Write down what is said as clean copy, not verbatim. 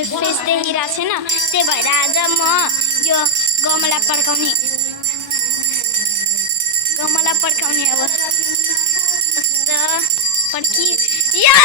मेरो फेस देखिरहेको छैन त्यही भएर आज म यो गमला पड्काउने अब पड्की या